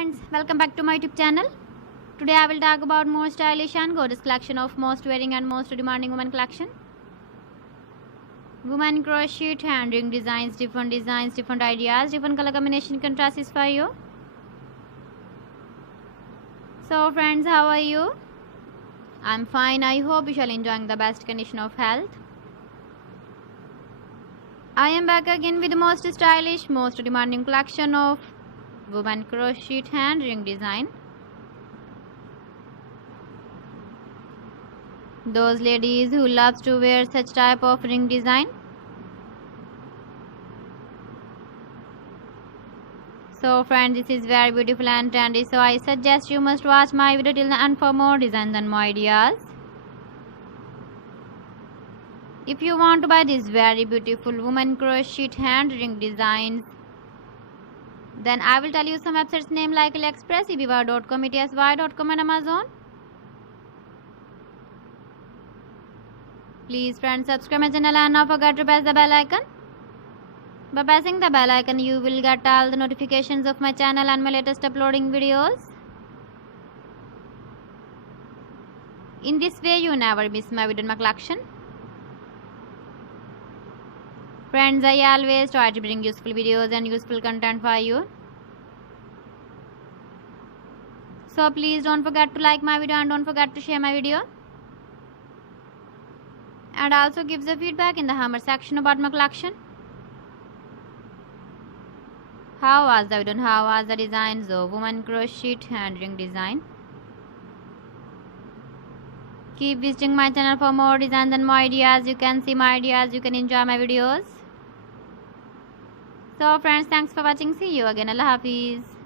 friends, welcome back to my YouTube channel. Today I will talk about more stylish and gorgeous collection of most wearing and most demanding women collection. Women crochet hand ring designs, different ideas, different color combination contrasts for you. So friends, how are you? I'm fine. I hope you shall enjoying the best condition of health. I am back again with the most stylish, most demanding collection of women crochet hand ring design. Those ladies who loves to wear such type of ring design. So friends, this is very beautiful and trendy, so I suggest you must watch my video till the end for more designs and more ideas. If you want to buy these very beautiful women crochet hand ring designs, then I will tell you some websites name like AliExpress, eBay.com, ETSY.com and Amazon. Please friends, subscribe my channel and not forget to press the bell icon. By pressing the bell icon, you will get all the notifications of my channel and my latest uploading videos. In this way, you never miss my video in my collection. Friends, I always try to bring useful videos and useful content for you. So please don't forget to like my video and don't forget to share my video. And also give the feedback in the comment section about my collection. How was the video and how was the designs of women crochet hand ring design? Keep visiting my channel for more designs and more ideas. You can see my ideas, you can enjoy my videos. So friends, thanks for watching. See you again. Allah Hafiz.